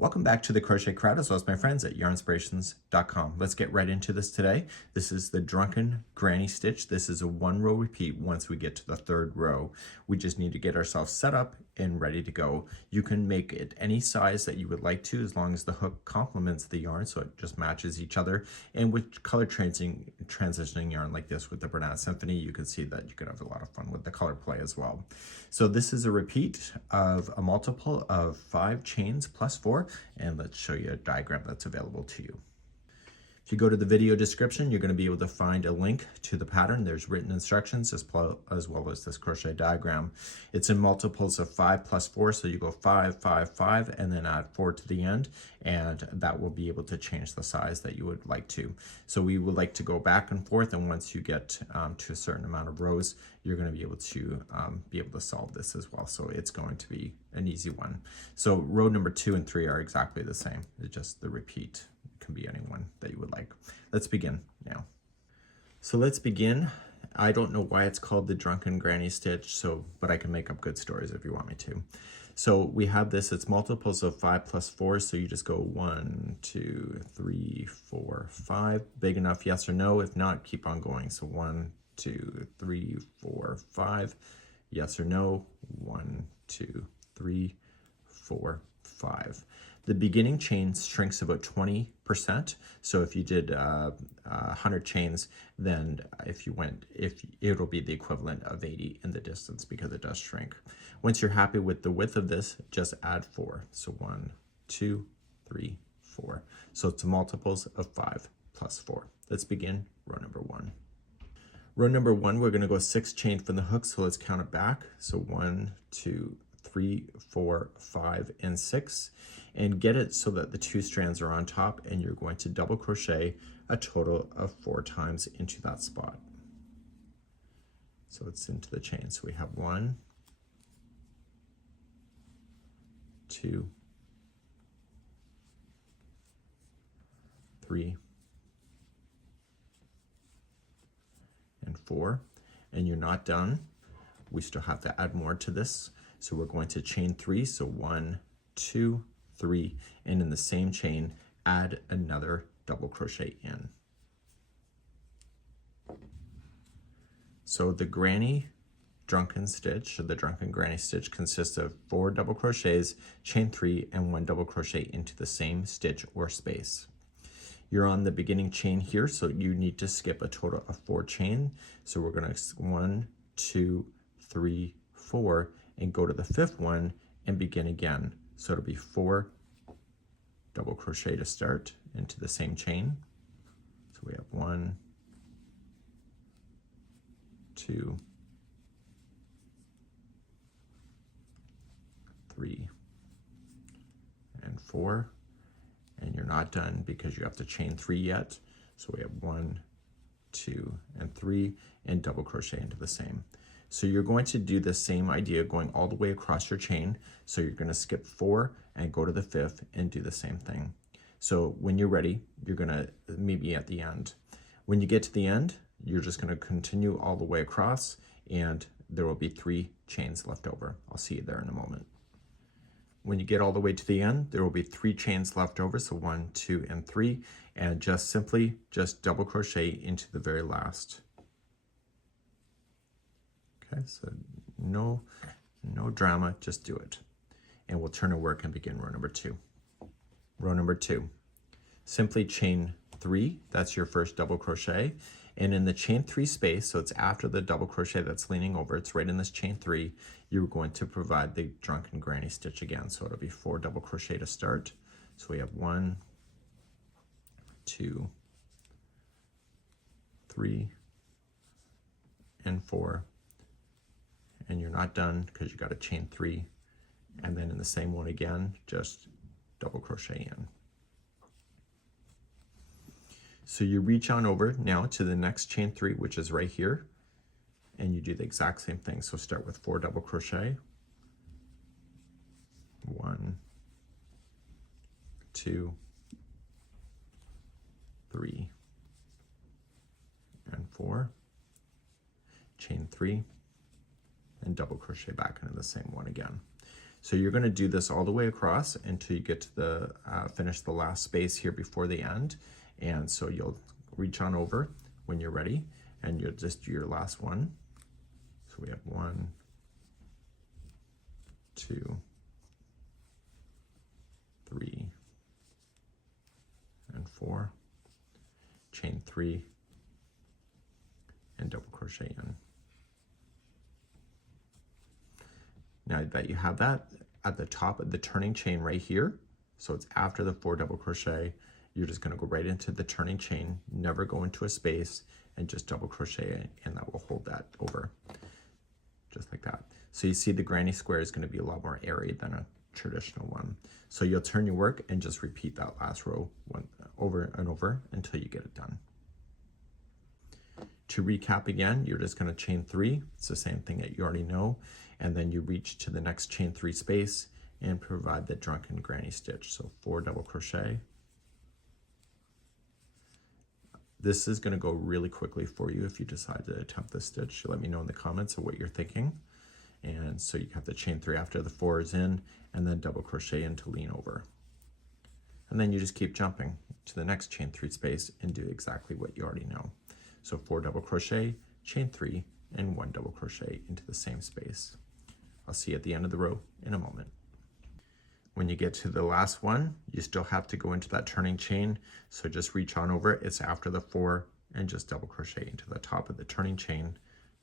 Welcome back to the Crochet Crowd as well as my friends at yarnspirations.com. Let's get right into this today. This is the Drunken Granny Stitch. This is a 1-row repeat once we get to the 3rd row. We just need to get ourselves set up and ready to go. You can make it any size that you would like to as long as the hook complements the yarn so it just matches each other. And with color transitioning yarn like this with the Bernat Symphony, you can see that you can have a lot of fun with the color play as well. So this is a repeat of a multiple of 5 chains plus 4. And let's show you a diagram that's available to you. If you go to the video description, you're going to be able to find a link to the pattern. There's written instructions as well as this crochet diagram. It's in multiples of 5 plus 4, so you go 5, 5, 5, and then add 4 to the end, and that will be able to change the size that you would like to. So we would like to go back and forth, and once you get to a certain amount of rows, you're going to be able to solve this as well. So it's going to be an easy one. So row number 2 and 3 are exactly the same. It's just the repeat. Can be any one that you would like. Let's begin now. So let's begin. I don't know why it's called the Drunken Granny Stitch, but I can make up good stories if you want me to. So we have this, it's multiples of 5 plus 4, so you just go 1, 2, 3, 4, 5. Big enough, yes or no? If not, keep on going. So 1, 2, 3, 4, 5. Yes or no? 1, 2, 3, 4, 5. The beginning chain shrinks about 20%. So if you did 100 chains, then it'll be the equivalent of 80 in the distance because it does shrink. Once you're happy with the width of this, just add 4. So 1, 2, 3, 4. So it's multiples of 5 plus 4. Let's begin row number 1. Row number 1, we're going to go 6 chain from the hook. So let's count it back. So 1, 2, 3, 4, 5, and 6, and get it so that the 2 strands are on top, and you're going to double crochet a total of 4 times into that spot. So it's into the chain. So we have 1, 2, 3, and 4, and you're not done. We still have to add more to this. So we're going to chain 3, so 1, 2, 3, and in the same chain, add another double crochet in. So the Drunken Stitch, or the Drunken Granny Stitch, consists of 4 double crochets, chain 3, and 1 double crochet into the same stitch or space. You're on the beginning chain here, so you need to skip a total of 4 chain. So we're going to 1, 2, 3, 4, and go to the 5th one and begin again. So it'll be 4 double crochet to start into the same chain. So we have 1, 2, 3, and 4. And you're not done because you have to chain 3 yet. So we have 1, 2, and 3, and double crochet into the same. So you're going to do the same idea going all the way across your chain. So you're going to skip 4 and go to the 5th and do the same thing. So when you're ready, you're going to meet me at the end. When you get to the end, you're just going to continue all the way across, and there will be 3 chains left over. I'll see you there in a moment. When you get all the way to the end, there will be 3 chains left over, so 1, 2, and 3, and just double crochet into the very last. Okay, so no drama, just do it. And we'll turn our work and begin row number 2. Row number 2, simply chain 3, that's your first double crochet, and in the chain 3 space, so it's after the double crochet that's leaning over, it's right in this chain 3, you're going to provide the Drunken Granny Stitch again. So it'll be 4 double crochet to start. So we have 1, 2, 3, and 4. And you're not done because you got to chain 3, and then in the same one again, just double crochet in. So you reach on over now to the next chain 3, which is right here, and you do the exact same thing. So start with 4 double crochet, 1, 2, 3, and 4, chain 3, and double crochet back into the same one again. So you're going to do this all the way across until you get to the finish the last space here before the end. And so you'll reach on over when you're ready, and you'll just do your last one. So we have 1, 2, 3, and 4, chain 3, and double crochet in. Now that you have that, at the top of the turning chain right here, so it's after the 4 double crochet, you're just going to go right into the turning chain, never go into a space, and just double crochet, and that will hold that over, just like that. So you see the granny square is going to be a lot more airy than a traditional one. So you'll turn your work and just repeat that last row over and over until you get it done. To recap again, you're just going to chain 3. It's the same thing that you already know. And then you reach to the next chain 3 space and provide the drunken granny stitch. So 4 double crochet. This is going to go really quickly for you if you decide to attempt this stitch. Let me know in the comments of what you're thinking. And so you have the chain 3 after the 4 is in, and then double crochet in to lean over. And then you just keep jumping to the next chain 3 space and do exactly what you already know. So 4 double crochet, chain 3, and 1 double crochet into the same space. I'll see you at the end of the row in a moment. When you get to the last one, you still have to go into that turning chain. So just reach on over it. It's after the 4, and just double crochet into the top of the turning chain,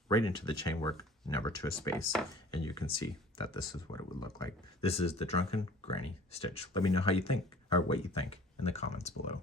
right into the chain work, never to a space. And you can see that this is what it would look like. This is the drunken granny stitch. Let me know how you think, or what you think, in the comments below.